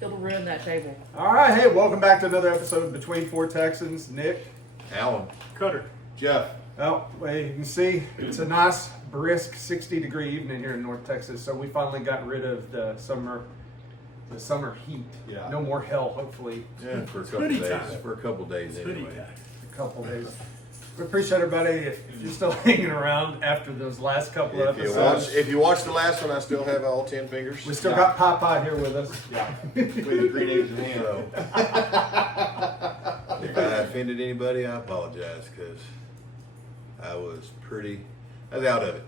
It'll ruin that table. All right, hey, welcome back to another episode of Between Four Texans. Nick. Alan. Cutter. Jeff. Well, you can see it's a nice, brisk 60-degree evening here in North Texas, so we finally got rid of the summer heat. Yeah. No more hell, hopefully, Yeah, for a couple hoodie days. time. For a couple days Hoodie anyway. time. a couple days. We appreciate everybody. If you're still hanging around after those last couple of episodes. If you watch the last one, I still have all 10 fingers. We still got Popeye here with us. Yeah. With the green eggs in hand. So, if I offended anybody, I apologize because I was out of it.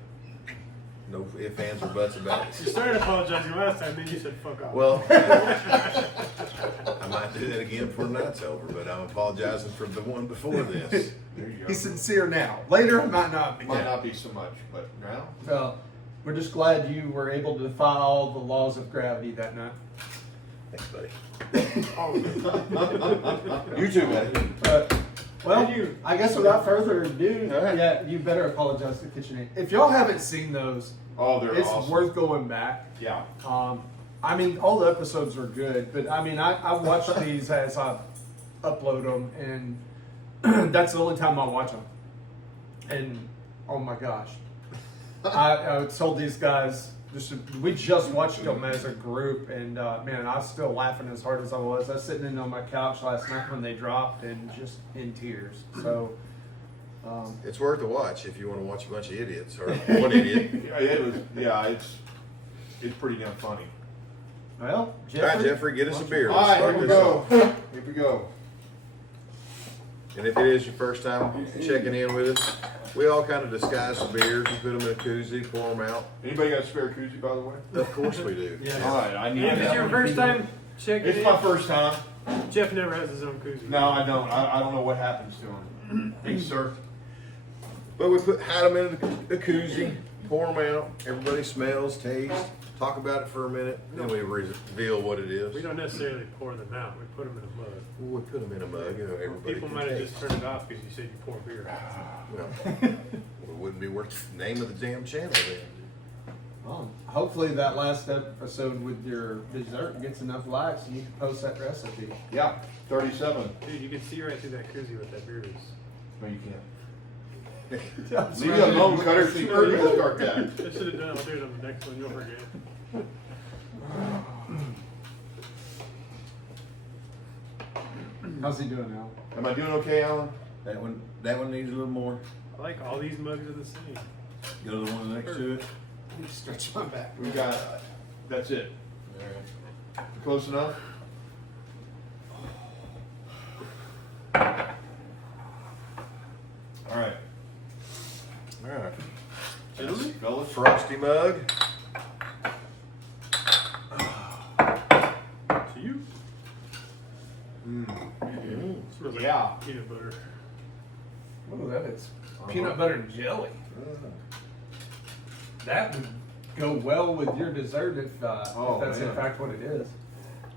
No ifs, ands, or buts about You it. started apologizing last time, then you said fuck off. Well, I might do that again before the night's over, but I'm apologizing for the one before this. There you go. He's sincere now. Later, it might not be. Might not be so much, but now. Well, we're just glad you were able to defy all the laws of gravity that night. Thanks, buddy. You You too, buddy. Well, I guess without further ado, All right. yeah, you better apologize to KitchenAid. If y'all haven't seen those, Oh, they're it's awesome. worth going back. Yeah. I mean, all the episodes are good, but I mean, I watch these as I upload them, and that's the only time I watch them. And oh my gosh, I told these guys we just watched them as a group, and man, I was still laughing as hard as I was. I was sitting in on my couch last night when they dropped, and just in tears. So. It's worth a watch if you want to watch a bunch of idiots or one idiot. Yeah, it was. Yeah, it's pretty damn funny. Well, All right, Jeffrey, get us a beer. All Let's right, start here we this go. off. Here we go. And if it is your first time checking in with us, we all kind of disguise the beers. We put them in a koozie, pour them out. Anybody got a spare koozie, by the way? Of course we do. Yeah. All right, I need If it's that. your first time checking It's in, my first time. Jeff never has his own koozie. No, I don't. I don't know what happens to him. Thanks, sir. But we hide them in a koozie, pour them out. Everybody smells, tastes, talk about it for a minute, then we reveal what it is. We don't necessarily pour them out. We put them in a mug. We put them in a mug. Everybody People can might have taste. just turned it off because you said you pour beer. Well, it wouldn't be worth the name of the damn channel then. Well, hopefully that last episode with your dessert gets enough likes and you can post that recipe. Yeah, 37. Dude, you can see right through that koozie what that beer is. No, you can't. Leave Leave it alone, Cutter. She heard me start that. I should have done it. I'll do it on the next one. You'll forget. How's he doing now? Am I doing okay, Alan? That one needs a little more. I like all these mugs are the same. Go to the one next to it. I need to stretch my back. We got. That's it. Close enough. All right. All right. Gentlemen, fellas. Frosty mug. To you? Smells like Yeah. peanut butter. Oh, that is peanut butter and jelly. That would go well with your dessert if Oh, that's in man. fact what it is.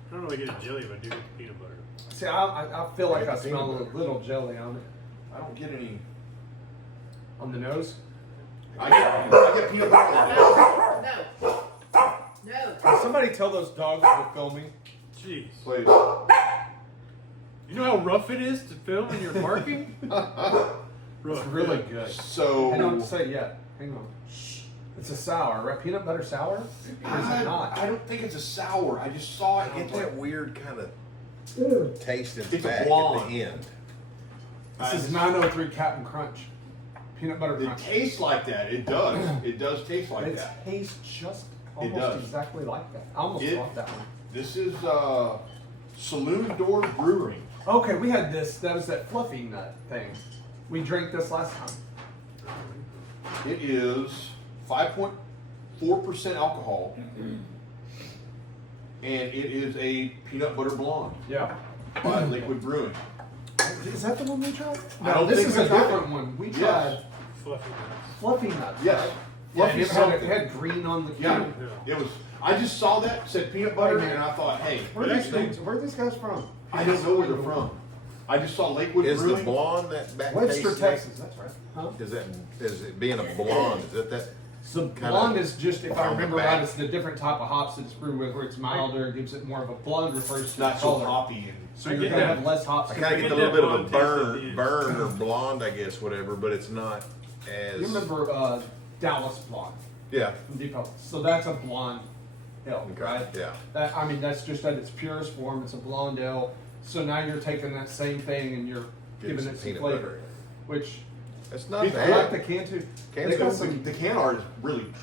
I don't really get a jelly, but I do get the peanut butter. See, I feel like I Peanut smell butter. a little jelly on it. I don't get any. On the nose? I get peanut butter. No. No. Can somebody tell those dogs we're filming? Jeez. Please. You know how rough it is to film when you're barking? Rough. It's really good. So. Hang on, say it yet. Hang on. It's a sour, right? Peanut butter sour? Or is it not? I don't think it's a sour. I just saw it. I get that weird kind of taste in the It's a back at blonde. the end. This is 903 Captain Crunch. Peanut butter It crunch. tastes like that. It does. It does taste like It that. tastes just It almost does. exactly like that. I almost It- bought that one. This is Saloon Door Brewing. Okay, we had this. That was that fluffy nut thing. We drank this last time. It is 5.4% alcohol, and it is a peanut butter blonde Yeah. by Liquid Brewing. Is that the one we tried? I No, don't this think is we a tried different it. one. We Yes. tried Fluffy nuts. fluffy nuts. Yes. Right? Fluffy Yeah, it something. had green on the Yeah, can. it was. I just saw that, said peanut butter, and I thought, hey, Where are these things? Where are these guys from? I don't know where they're from. I just saw Lakewood Is the Brewing. blonde that back Webster, taste? Texas. That's right. Huh? Is it being a blonde? Is that So Kinda blonde is just, if I on the remember back. right, it's the different type of hops that it's brewed with, where it's milder, gives it more of a blonde refers It's to not the so color. hoppy and. So I you're get gonna that. have less hops. I kind of get get a little that bit of a blonde taste at the end. burn or blonde, I guess, whatever, but it's not as. You remember Dallas blonde Yeah. from Depot? So that's a blonde ale, Okay. right? Yeah. That, I mean, that's just at its purest form. It's a blonde ale. So now you're taking that same thing and you're Getting giving some it some peanut flavor, butter in it. which It's not It's I like bad. the can too. Can's They got good. some, The can art is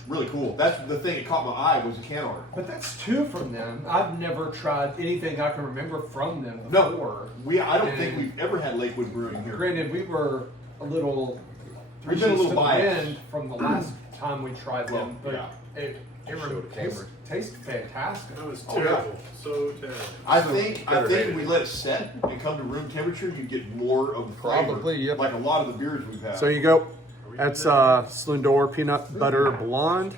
really cool. That's the thing that caught my eye was the can art. but that's two from them. I've never tried anything I can remember from them No. before. I don't think And- we've ever had Lakewood Brewing here. Granted, we were a little We've been a little to the biased. wind from the last time we tried Well, them, but yeah. it Show the camera. tastes fantastic. That was Oh, yeah. terrible. So terrible. I think better hate if it. we let it set and come to room temperature, you get more of the flavor. Probably, yep. Like a lot of the beers we've had. So you go. That's Saloon Peanut Butter Blonde.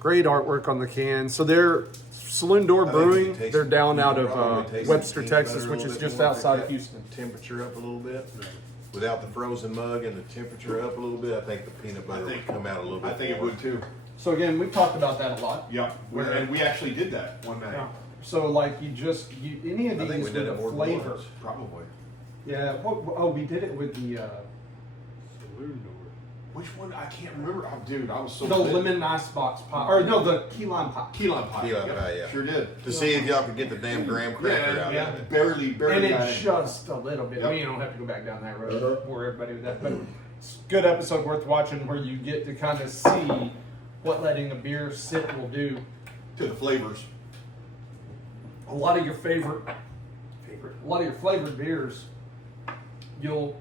Great artwork on the can. So they're Saloon I think you Brewing. can taste They're it. down You out can of probably taste Webster, the peanut Texas, butter a which little is bit just more, outside pick of that Houston. Temperature up a little bit. Without the frozen mug and the temperature up a little bit, I think the peanut butter would come out a little bit. I think it more. would too. So again, we've talked about that a lot. Yep. And we actually did that one night. So like any of I think these we did with it a more than flavor. once. Probably. Yeah. We did it with the Saloon door. Which one? I can't remember. Oh, dude, I was so the lit. lemon icebox pie, or no, the key lime pie. Key lime pie. Key lime Yep, pie, yeah. Sure did. To see if y'all could get the damn graham cracker out yeah. of it. Barely And got it's in. just a little bit. Yep. We don't have to go back down that road. Bore everybody with that, but it's a good episode worth watching where you get to kind of see what letting a beer sit will do. To the flavors. A lot of your flavored beers, you'll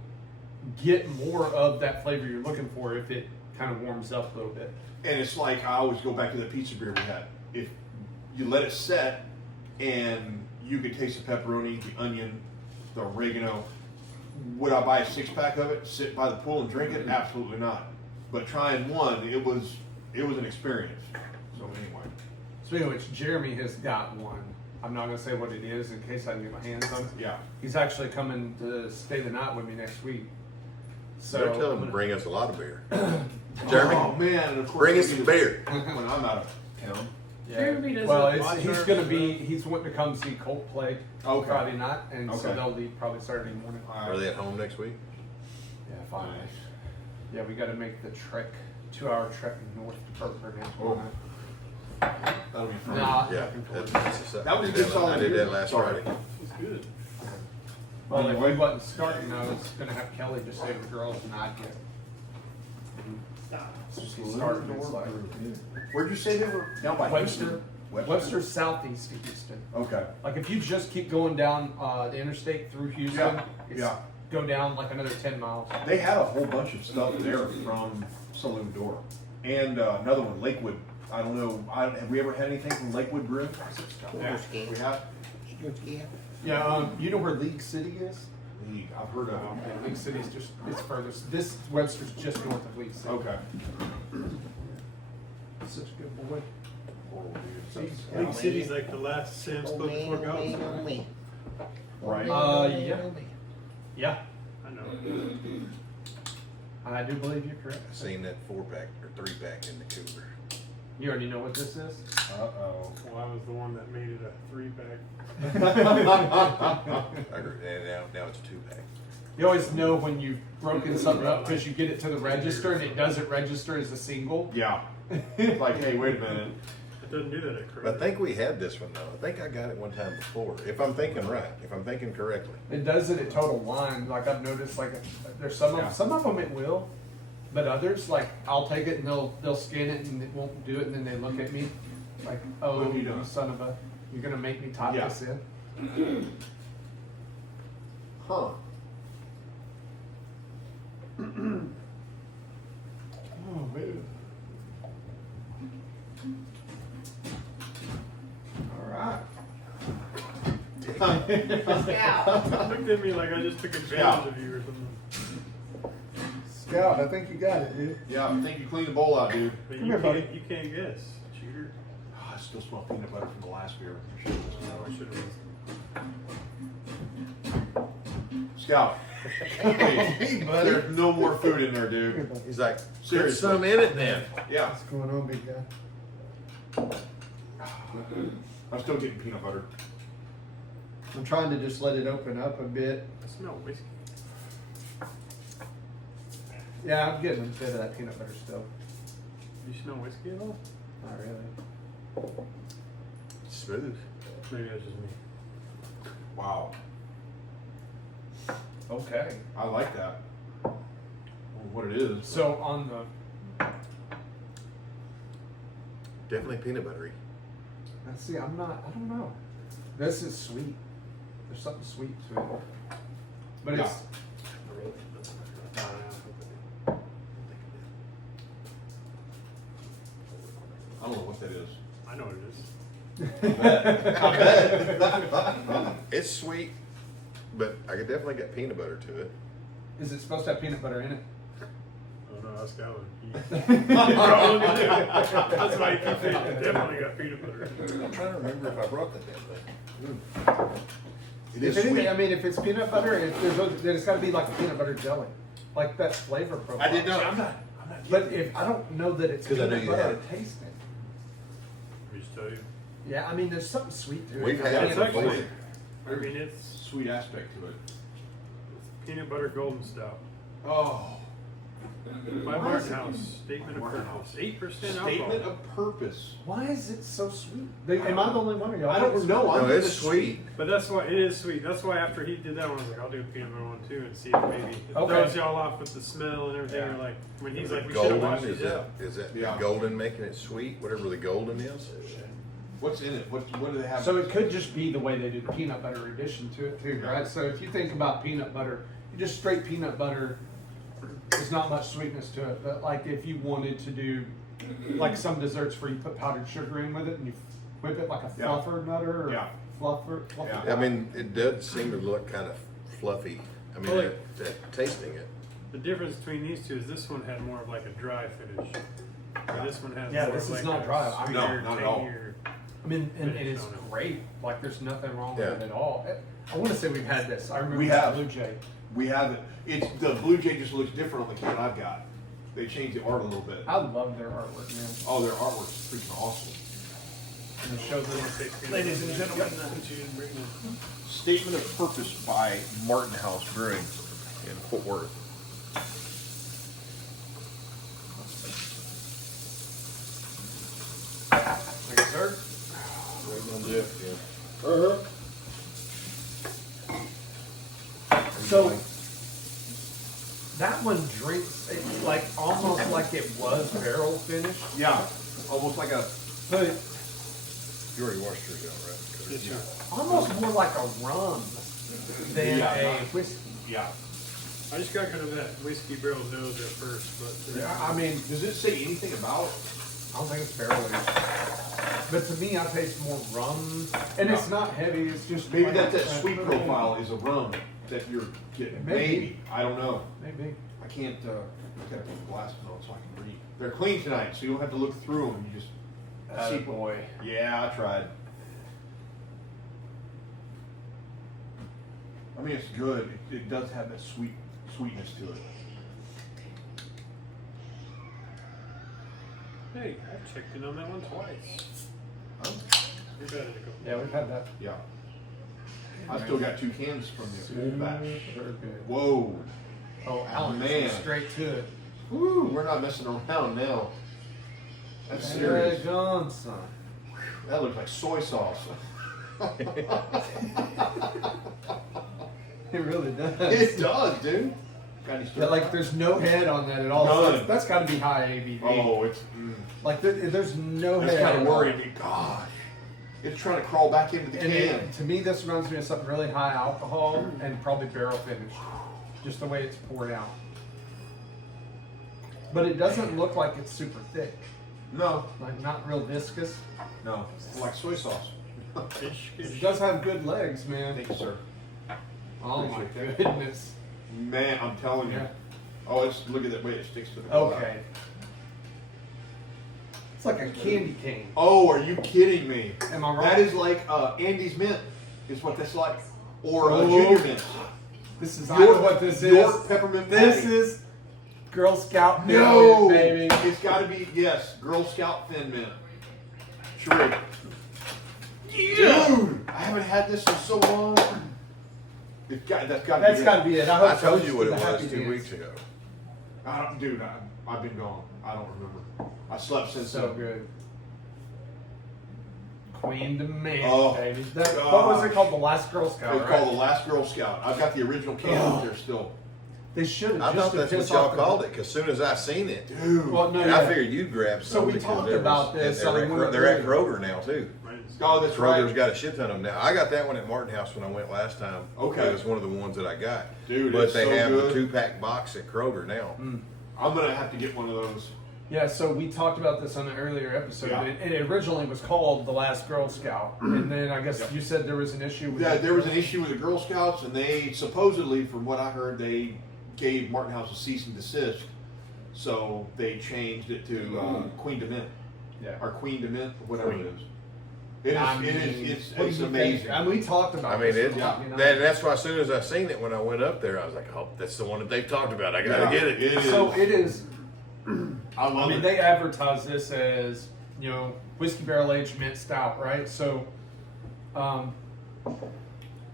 get more of that flavor you're looking for if it kind of warms up a little bit. And it's like I always go back to the pizza beer we had. If you let it set and you could taste the pepperoni, the onion, the oregano, would I buy a 6-pack of it, sit by the pool and drink it? Absolutely not. But trying one, it was an experience. So anyway. Speaking of which, Jeremy has got one. I'm not going to say what it is in case I can get my hands on it. Yeah. He's actually coming to stay the night with me next week. So They're telling I'm them to gonna- bring us a lot of beer. Jeremy, Oh man, and of course bring us some beer. when I'm out of town. Yeah. Jeremy doesn't Well, watch he's our- going to be. He's wanting to come see Coldplay Okay. Friday night, and so Okay. they'll leave probably Saturday morning. Are they at home next week? Yeah, finally. Yeah, we got to make the trek, 2-hour trek north to Burford next Oh. night. That'll be fun. Nah. Yeah. looking forward to That's That was a I did good that- solid I did beer. that last Sorry. Friday. It's good. Well, if Anyway. we wasn't starting, I was going to have Kelly just say the girls and I'd get. So she started, it's like Where'd you say they were? Down by Webster, Houston? Webster southeast of Houston. Okay. Like if you just keep going down the interstate through Houston, Yeah, it's yeah. go down like another 10 miles. They had a whole bunch of stuff there from Saloon Door. And another one, Lakewood. I don't know. Have we ever had anything from Lakewood Brew? Yeah. We have? Yeah, you know where League City is? League. I've heard of them. Yeah, League City's just, it's furthest. This Webster's just north of League City. Okay. Such a good boy. League City's like the last Sam's Club before golf. Right. Yeah. Yeah, I know. I do believe you're correct. I seen that 4-pack or 3-pack in the cooler. You already know what this is? Uh-oh. Well, I was the one that made it a 3-pack. I agree. And now it's a 2-pack. You always know when you've broken something up because you get it to the register and it doesn't register as a single. Yeah. It's like, hey, wait a minute. It doesn't do that at But I Kroger. think we had this one though. I think I got it one time before. If I'm thinking right, if I'm thinking correctly. It does it at Total Wine. Like I've noticed, like there's some Yeah. of them it will, but others like I'll take it and they'll scan it and it won't do it, and then they look at me like, oh, What have you you done? son of a, you're gonna make me type Yeah. this in. Huh. Oh man. All right. Scout. Looked at me like I just took advantage of you or something. Scout, I think you got it, dude. Yeah, I think you cleaned the bowl out, dude. But Come you here, buddy. can't, you can't guess, cheater. Oh, I still smell peanut butter from the last beer. No, I should have. Scout, Please. There's no more food in there, dude. He's like, put Seriously. some in it then. Yeah. What's going on, big guy? I'm still getting peanut butter. I'm trying to just let it open up a bit. I smell whiskey. Yeah, I'm getting a bit of that peanut butter still. Do you smell whiskey at all? Not really. Smooth. Maybe that's just me. Wow. Okay. I like that. Well, what it is. So on the, Definitely peanut buttery. let's see, I don't know. This is sweet. There's something sweet to it. But Yeah. it's, I don't know what that is. I know what it is. It's sweet, but I could definitely get peanut butter to it. is it supposed to have peanut butter in it? Oh no, that's Calvin. That's why you keep thinking. Definitely got peanut butter. I'm trying to remember if I brought that damn thing. It If is anything, sweet. I mean, if it's peanut butter, then it's got to be like a peanut butter jelly, like that flavor profile. I did not. I'm not But if I don't know that it's 'Cause I know peanut you butter, had I it. taste it. Let me just tell you. Yeah, I mean, there's something sweet to it. We've had I it mean, It's actually, before. I mean, it's sweet aspect to it. peanut butter golden stout. Oh. By Martin House. Statement of purpose. 8% alcohol. Statement of purpose. Why is it so sweet? Am I the only one? Or y'all I don't think know. No, I'm it's just sweet. But that's why it is sweet. That's why after he did that one, I was like, I'll do a peanut butter one too and see if maybe it Okay. throws y'all off with the smell and everything. Yeah. You're like, when he's like, we should have Golden, washed is these that, out. is that Yeah. golden making it sweet? Whatever the golden is? What's in it? What do they have? So it could just be the way they do the peanut butter addition to it too, right? So if you think about peanut butter, you just straight peanut butter, there's not much sweetness to it. But like if you wanted to do like some desserts where you put powdered sugar in with it and you whip it like a Yeah. fluffer nutter or Yeah. fluffer. Yeah. I mean, it does seem to look kind of fluffy. I mean, Well, tasting it. The difference between these two is this one had more of like a dry finish. And this one has Yeah, more this of is like not a dry. I mean, No, sweeter, not at all. tangier- I mean, and Finish it's on it. great. Like there's nothing wrong with Yeah. it at all. I want to say we've had this. I remember We the have. Blue Jay. We have it. It's the Blue Jay just looks different on the can I've got. They changed the art a little bit. I love their artwork, man. Oh, their artwork's freaking awesome. And the show them. Ladies and gentlemen, since you didn't bring them. Statement of Purpose by Martin House Brewing in Fort Worth. Thank you, sir. So that one drinks it like almost like it was barrel finished. Yeah, almost like a. But You already washed yours out, right? It's your- almost more like a rum than Yeah. a whiskey. Yeah. I just got kind of that whiskey barrel nose at first, but I mean, Does it say anything about it? I don't think it's barrel aged. But to me, I taste more rum, and it's not heavy. It's just Maybe like that a sweet little- profile is a rum that you're getting. Maybe. Maybe. I don't know. Maybe. I can't. I gotta put the glasses on so I can read. They're clean tonight, so you don't have to look through them. You just see. boy. Yeah, I tried. I mean, it's good. It does have that sweetness to it. hey, I've checked in on that one twice. Huh? We've had it a couple. Yeah, we've had that. Yeah. I still got 2 cans from the old batch. Super good. Whoa. Oh, Alan, Man. straight to it. Woo, we're not messing around now. That's Hey, serious. Johnson. That looks like soy sauce. It really does. It does, dude. Got any Yeah, stir- like there's no head on that at all. None. So that's got to be high ABV. Oh, it's. Like there's no That's head. kind at of all. worried me. God, it's trying to crawl back into the And can. to me, this reminds me of something really high alcohol and probably barrel finish, just the way it's poured out. But it doesn't look like it's super thick, No, like not real viscous. no, like soy sauce. Fish, It fish. does have good legs, man. Thank you, sir. Oh my Appreciate goodness. Man, I'm telling you. Yeah. Oh, it's look at that way it sticks to the glass. Okay. It's like a candy cane. Oh, are you kidding me? Am I wrong? That is like Andy's Mint, is what that's like, or Oh. Junior Mint. This is I know what this York is. peppermint This patty. is Girl Scout No, baby. it's got to be yes, Girl Scout Thin Mint. Sure. Dude, I haven't had this in so long. That's got to That's be got to be it. I, hope I told you what it the Happy was 2 Dance. weeks ago. Dude, I've been gone. I don't remember. I slept since So then. good. Queen Demand, Oh, baby. What was it called? The Last Girl Scout, It's right? called the Last Girl Scout. I've got the original can up there still. They should have I just thought that's to what piss y'all off the- called it, because soon as I seen it, Dude. Well, no, and yeah. I figured you'd grab some. So we because talked there was- about this and on They're, one at, of they're at the- Kroger now too. Oh, that's Kroger's right. got a shit ton of them now. I got that one at Martin House when I went last time. Okay. It was one of the ones that I got. Dude, but it's they so have good. the 2-pack box at Kroger now. I'm gonna have to get one of those. Yeah, so we talked about this on an earlier episode. Yeah. It originally was called The Last Girl Scout. And then I guess you said there was an issue with Yeah, it. there was an issue with the Girl Scouts, and they supposedly, from what I heard, they gave Martin House a cease and desist. So they changed it to Queen de Mint, Yeah. or Queen de Mint, or whatever Queen. it is. It is. I It mean, is. what It's do you amazing. think? And we talked about I mean, this it, a lot, you know? that's why as soon as I seen it when I went up there, I was like, oh, that's the one that they've talked about. I gotta Yeah, get it. It is. So it is. I love I mean, it. they advertise this as, whiskey barrel aged mint stout, right? So,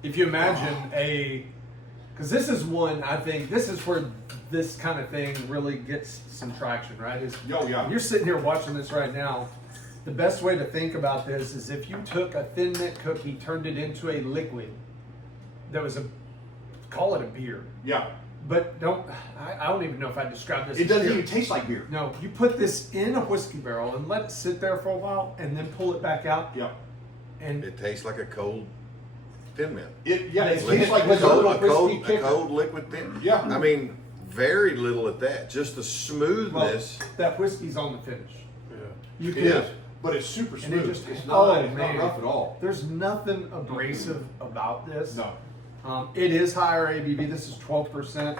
if you imagine because this is one, I think, this is where this kind of thing really gets some traction, right? Oh, yeah. You're sitting here watching this right now. The best way to think about this is if you took a Thin Mint cookie, turned it into a liquid that was call it a beer. Yeah. But I don't even know if I describe this It as doesn't beer. even taste like beer. No, you put this in a whiskey barrel and let it sit there for a while, and then pull it back out. Yeah. And It tastes like a cold Thin Mint. It It's tastes like with this. a little A whiskey cold kicker. liquid Thin. Yeah. I mean, very little at that. Just the well, smoothness. that whiskey's on the finish. Yeah. You It can. is, but it's super And smooth. it just it's not man. rough at all. There's nothing abrasive about this. No. It is higher ABV. This is 12%,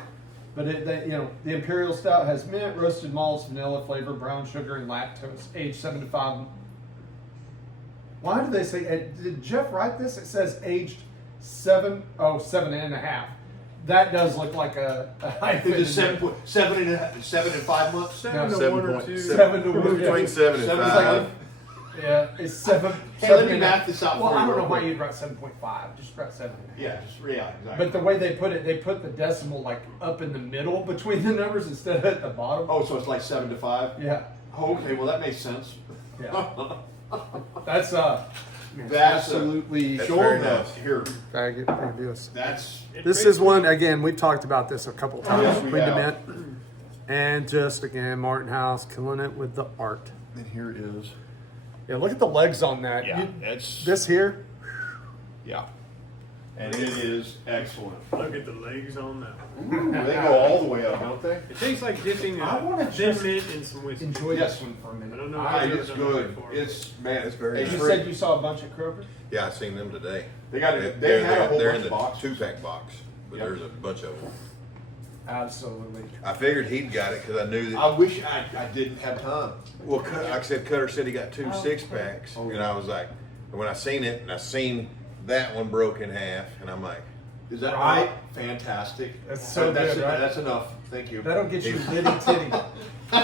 but the Imperial Stout has mint, roasted malts, vanilla flavor, brown sugar, and lactose. Aged 7 to 5. Why do they say? Did Jeff write this? It says aged 7 and a half. That does look like a hyphen. It's 7 and 5 months. 7 to 7 1 or point- 2. 7 to 1. Between 7 and 7's 5. like Yeah, it's 7. Hey, let me 7 and a- math this out Well, for you I don't real know why quick. you'd write 7.5. Just write 7 and a half. exactly. But the way they put the decimal like up in the middle between the numbers instead of at the bottom. Oh, so it's like 7 to 5. Yeah, Oh, okay, well that makes sense. yeah. That's That's absolutely That's Show very them nice. that here. fabulous. That's This is one again. We've talked about this a couple times. Yes, we Queen de have. Mint. And just again, Martin House killing it with the art. and here it is. Yeah, look at the legs on that. it's This here. yeah, and it is excellent. Look at the legs on that. Ooh, they go all the way up, don't they? It tastes like dipping I wanna a Thin just Mint in some whiskey. Enjoy Yes. this one for a I minute. don't know. Ah, if I've it's ever done that good. before. It's man, It's very it's You nice. said you saw a bunch of Kroger. Yeah, I seen them today. They got it. They They're- had a whole they're bunch in of the boxes. 2-pack box, but Yep. there's a bunch of them. Absolutely. I figured he'd got it because I knew that. I wish I didn't have time. Well, like I said, Cutter said he got 2 Oh, 6-packs, okay. and I was like, when I seen it, and I seen that one broke in half, and I'm like, Is that Right. right? Fantastic. That's so good, right? That's enough. Thank you. That'll get you litty titty. You I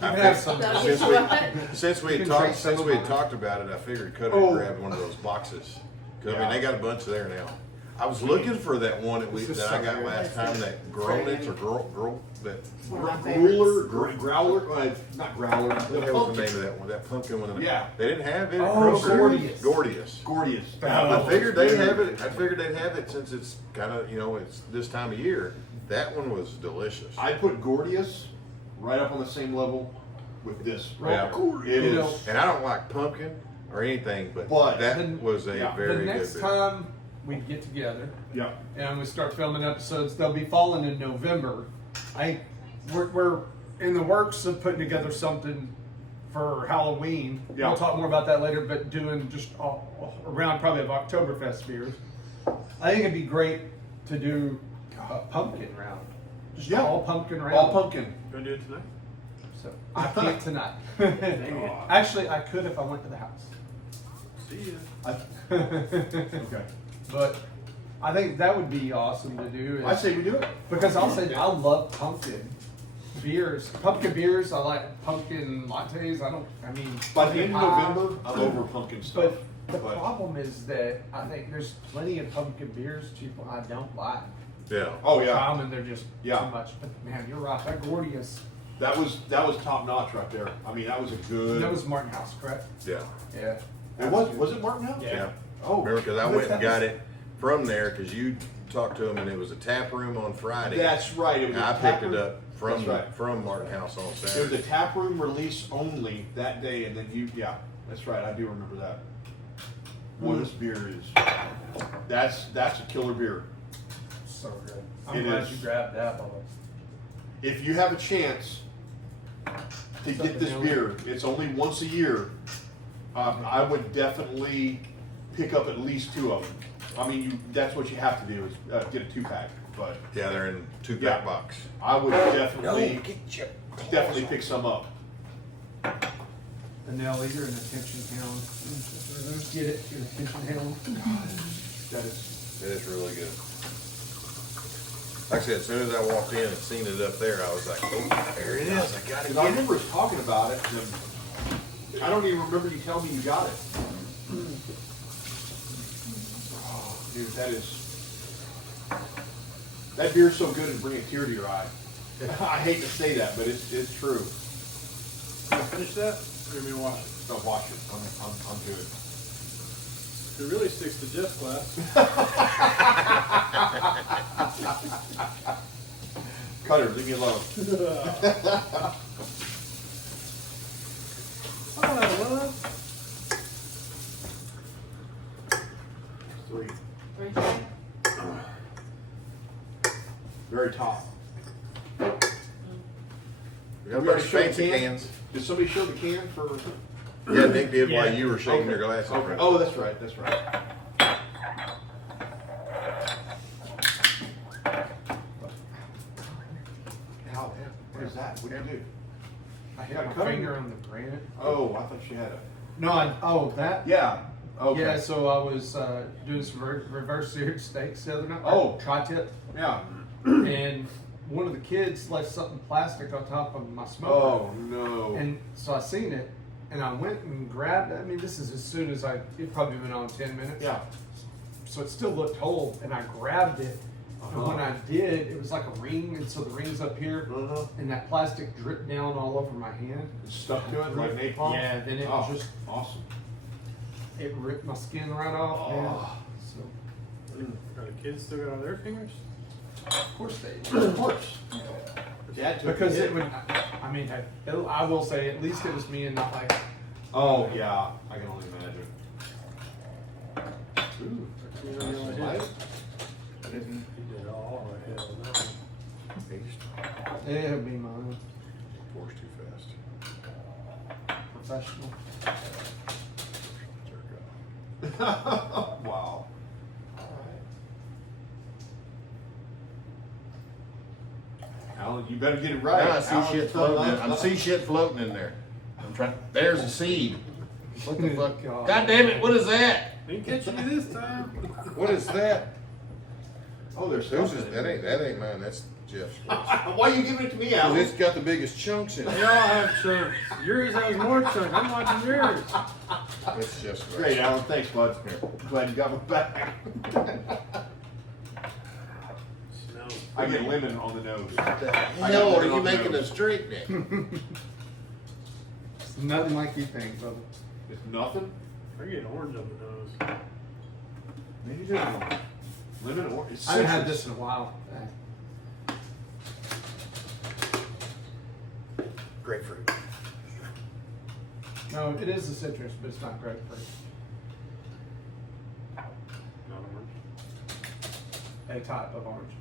have figured- some. That's since right. we since we You had can drink talked since some we on had it. talked about it, I figured Cutter Oh. grabbed one of those boxes. 'Cause, I mean, Yeah. they got a bunch there now. I was looking for that one that This is that I so got good. last time, that Gronitz or that. One of my Growler, favorites. growler, not growler. What the hell was the name of that one? That pumpkin one. Yeah. They didn't have it. at Oh, Kroger. Gordius. Gordius. Gordius. I figured they'd have it. I figured they'd have it since it's kind of it's this time of year. That one was delicious. I put Gordius right up on the same level with this. Yeah. It You know, is. And I don't like pumpkin or anything, but, But- that Then- was a yeah. very The good next bit. time we get together Yeah. and we start filming episodes, they'll be falling in November. We're in the works of putting together something for Halloween. Yeah. We'll talk more about that later, but doing just around probably of Oktoberfest beers. I think it'd be great to do a pumpkin round. Just Yeah. all pumpkin round. All pumpkin. Gonna do it tonight? So I can't tonight. it. Actually, I could if I went to the house. See ya. Okay. But I think that would be awesome to do. I say we do it. Because I'll say I love pumpkin beers. Pumpkin beers, I like pumpkin lattes. I mean, By the end of pie. November, I'm over pumpkin stuff. But the problem is that I think there's plenty of pumpkin beers people I don't like. Yeah. Oh yeah, Common, they're just Yeah. too much. But man, you're right. That Gordius, that was top notch right there. I mean, that was a good. that was Martin House, correct? Yeah. Yeah. It was it Martin House? Yeah. Oh, Remember, because I went and got it from there because you talked to him and it was a tap room on Friday. That's right. It was And a I tap picked it room. up from That's right. from Martin House on It was Saturday. a tap room release only that day, and then yeah, that's right. I do remember that. Boy, this beer is that's a killer beer. So good. I'm It glad is. you grabbed that, Bubba. If you have a chance to get this beer, it's only once a year. I would definitely pick up at least 2 of them. I mean, that's what you have to do is get a 2-pack. But Yeah, they're in 2-pack Yeah. box. I would definitely your pick some up. The Nelly, you're an attention hound. Get it? You're an attention hound. That is. It is really good. Like I said, as soon as I walked in and seen it up there, I was like, oh, there it is. I gotta Because I get it. remember us talking about it, and I don't even remember you telling me you got it. Oh, dude, that beer's so good it'd bring a tear to your eye. I hate to say that, but it's true. You finish that? Or you mean wash it? Don't watch it. I'm good. It really sticks to Jeff's glass. Cutter, leave me alone. Oh, 3. Okay. Very top. We got a bunch of Show the fancy can? cans. Did somebody show the can for? Yeah, Nick did while Yeah. you were shaking Okay. your glass. in Okay. front. Oh, that's right. That's right. How? What is that? What did you do? I hit Yeah, my cut finger him. on the granite. Oh, I thought she had a. No, that? Yeah. Okay. Yeah, so I was doing some reverse seared steaks the other night. Oh. Tri-tip. Yeah. And one of the kids left something plastic on top of my smoker. Oh no. And so I seen it, and I went and grabbed it. I mean, this is as soon as it probably been on 10 minutes. Yeah. So it still looked whole, and I grabbed it. And when I did, it was like a ring, and so the ring's up here, Uh-huh. and that plastic dripped down all over my hand. It's stuck to it like napalm. Yeah, then it Oh, just awesome. it ripped my skin right off. Man. Oh. So Are the kids still got on their fingers? of course they Of course. Dad took because the it would. I mean, I will say at least it was me and not like. Oh yeah, I can only imagine. Ooh, You know, the only light. hit. He did all right. Hell no. It'll be mine. Pours too fast. Professional. Jerk off. Wow. Alan, you better get it right. Now I see Alan, shit floating. I see shit floating in there. I'm trying. There's a seed. What the fuck? God. God damn it! What is that? Ain't catching you this time. What is that? Oh, there's Those something. is, that ain't mine. That's Jeff's. Why are you giving it to me, 'Cause Alan? it's got the biggest chunks in They it. all have chunks. Yours has more chunks. I'm watching yours. That's Jeff's. Great, Alan. Thanks, bud. Here. Glad you got my back. Smells I get lemon on the nose. What the I hell got are it you on making nose. us drink, Nick? It's nothing like you think, brother. It's nothing. I get orange on the nose. Maybe there's lemon or it's I haven't had citrus. this in a while. Grapefruit. No, it is a citrus, but it's not grapefruit. Not orange. A type of orange.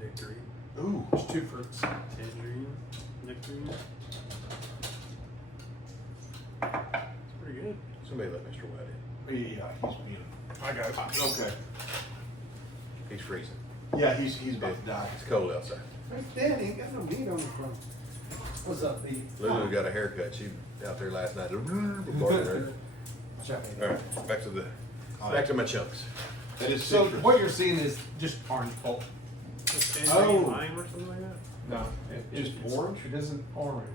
Nectarine. Ooh. There's 2 fruits. Tangerine. Nectarine. It's pretty good. Somebody let Mr. White in. Yeah, he's being. I got it. Okay. He's freezing. Yeah, he's about to die. It's cold outside. Dad ain't got no meat on the front. What's up, B? Lulu got a haircut. She out there last night. All right, back to my chunks. That is So citrus. what you're seeing is just orange pulp. Tangerine lime or something like that? No, Just it's orange? It isn't orange.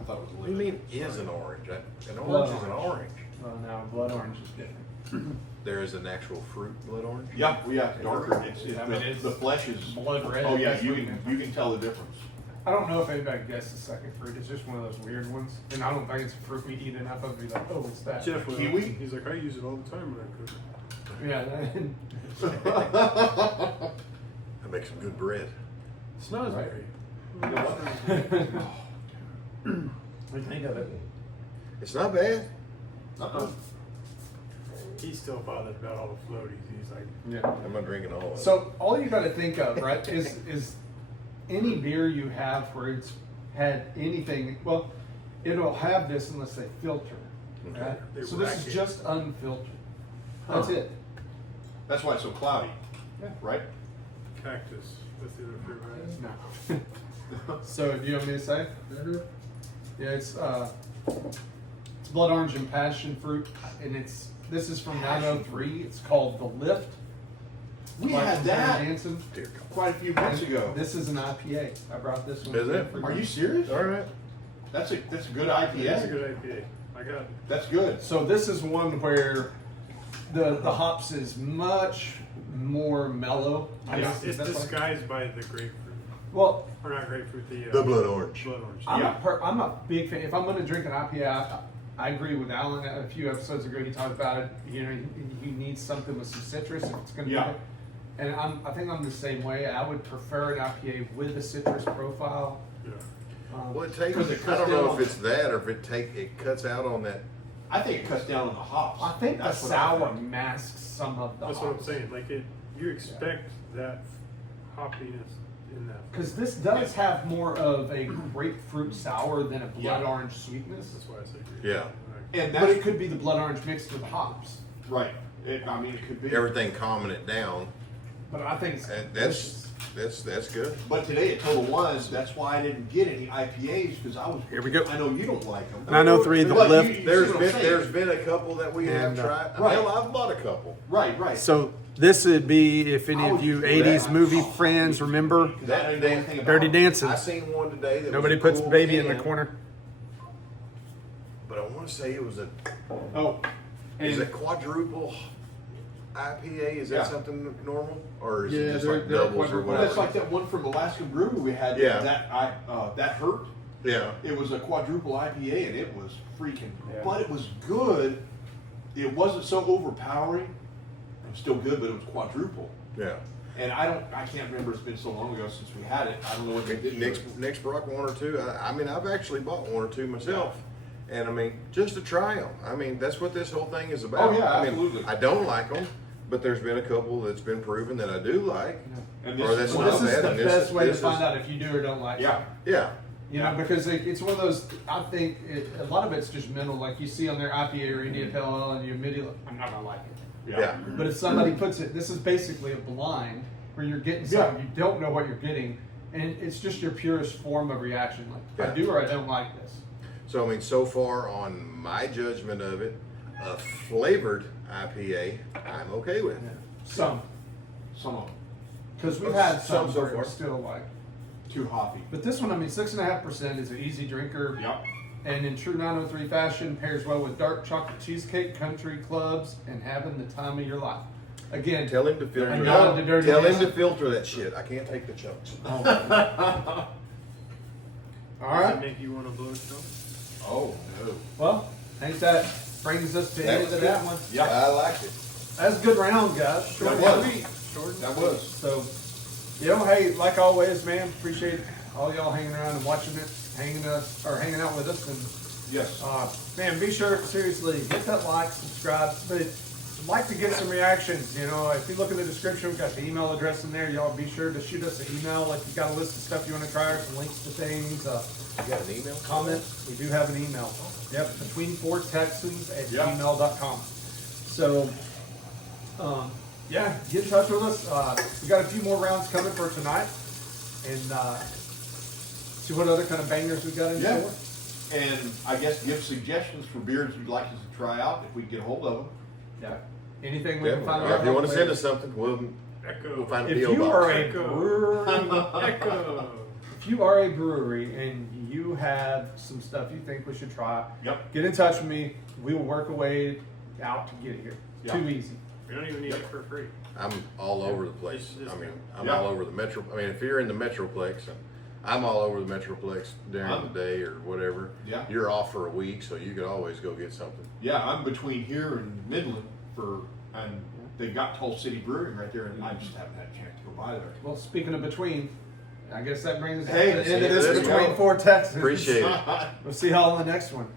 I thought it was What do you lemon. mean is an orange? An Blood orange is an orange. orange. Well, no, blood orange is different. There is an actual fruit blood orange? Yeah, we have darker. I mean, it's The flesh is blood red. Oh yeah, That's you what can tell the difference. I don't know if anybody guessed the second fruit. It's just one of those weird ones, and I don't think it's a fruit we eat enough of. To be like, oh, it's that. Jeff will. Kiwi? He's like, I use it all the time when I cook. Yeah. That makes some good bread. Snozzberry. What do you think of it? It's not bad. He's still bothered about all the floaties. He's like, Yeah. I'm not drinking all of it. So all you got to think of, right, is any beer you have where it's had anything. Well, it'll have this unless they filter. Okay. Right? They So this rack is it. just unfiltered. That's it. That's why it's so cloudy, Yeah. right? cactus with the other fruit, right? No. So do you want me to say? Yeah, it's blood orange and passion fruit, and this is from 903. It's called the Lift. We by had Terry that Danson. Dear God. quite a few months ago. This is an IPA. I brought this one. Is it? for Are you serious? All right. That's a good That's a IPA. good IPA. I got it. That's good. So this is one where the hops is much more mellow. I guess It's that's like- disguised by the grapefruit. Well, Or not grapefruit, the The blood orange. blood orange. I'm a big fan. If I'm going to drink an IPA, I agree with Alan. A few episodes ago, he talked about it. You know, you need something with some citrus if it's going to Yeah. be. And I think I'm the same way. I would prefer an IPA with a citrus profile. Yeah. Well, it takes. Because it I cuts don't down know on- if it's that or if it cuts out on that. I think it cuts down on the hops. I think That's the what I sour think. masks some of the That's hops. what I'm saying. Like you expect that hoppiness in that. Because this does have more of a grapefruit sour than a blood Yeah. orange sweetness. That's why I say grapefruit. Yeah. Right. And But it that's could be the blood orange mixed with hops. right. I mean, it could be. Everything calming it down. But I think it's And delicious. that's good. But today at Total Wines, that's why I didn't get any IPAs because I was. Here we go. I know you don't like them. 903 the But Lift. you see There's what I'm been saying. there's been a couple that we have And, tried. right. Hell, I've bought a couple. Right, right. So this would be if any I of was you before 80s that. movie friends remember Because I didn't know anything about Dirty them. Dancing. I seen one today that Nobody was a puts cool baby in the can, corner. But I want to say it was a Oh, is and it quadruple IPA? Is that Yeah. something normal or is Yeah, it just they're- like they're doubles or quadruple. Well, whatever? that's like that one from Alaskan Brewery we had. Yeah. That hurt. Yeah. It was a quadruple IPA and it was freaking. Yeah. But it was good. It wasn't so overpowering. It was still good, but it was quadruple. Yeah. And I can't remember. It's been so long ago since we had it. I don't know what they did. Nick's brought one or two. I mean, I've actually bought one or two myself. And I mean, just to try them. I mean, that's what this whole thing is about. Oh, yeah, I mean, absolutely. I don't like them, but there's been a couple that's been proven that I do like. And Or that's well, not this is bad, the and this best is- way to this find is- out if you do or don't like Yeah. it. Yeah. You know, because it's one of those. I think a lot of it's just mental. Like you see on their IPA or India Pale Ale, and you immediately, I'm not gonna like it. Yeah. But if somebody puts it, this is basically a blind where you're getting something you don't know what you're getting, and it's just your purest form of reaction. Like I Yeah. do or I don't like this. So I mean, so far on my judgment of it, a flavored IPA, I'm okay with. Some, Some of them because we've had Some some so where far. it's still like. too hoppy. But this one, I mean, 6.5% is an easy drinker. Yep. And in true 903 fashion, pairs well with dark chocolate cheesecake, country clubs, and having the time of your life. Again, Tell him to filter. And it. not the dirty Tell him dancing. to filter that shit. I can't take the chunks. all Does right. it make you want to blow it down? Oh no. Well, I think that brings us to the That end was of good. that one. Yeah. I liked it. That's a good round, guys. Short That and was. sweet. Short and That sweet. was. So, hey, like always, man, appreciate all y'all hanging around and watching it, hanging out with us, and Yes. man, be sure, seriously, hit that like, subscribe. But I'd like to get some reactions. You know, if you look in the description, we've got the email address in there. Y'all be sure to shoot us an email. Like, you got a list of stuff you want to try, or some links to things. You got an email? Comment. We do have an email. Yep, between4texans@gmail.com. So, yeah, get in touch with us. We got a few more rounds coming for tonight, and see what other kind of bangers we got in Yeah. store. And I guess give suggestions for beers you'd like us to try out if we can get a hold of them. Yeah. Anything we can find Definitely. Or out. if you want to about send later. us something, we'll Echo. find a If PO you box. are a Echo. brewery, Echo. if you are a brewery and you have some stuff you think we should try, Yep. get in touch with me. We will work a way out to get it here. Yeah. Too easy. We don't even need it for free. I'm all over the place. Just- I mean, I'm Yeah. all over the metro. I mean, if you're in the metroplex, and I'm all over the metroplex during I'm- the day or whatever. Yeah. You're off for a week, so you could always go get something. Yeah, I'm between here and Midland and they got Tulsa City Brewing right there, and I just haven't had a chance to go by there. Well, speaking of between, I guess that brings us Hey, to the see end of you this this between one. four Texans. Appreciate it. We'll see y'all in the next one.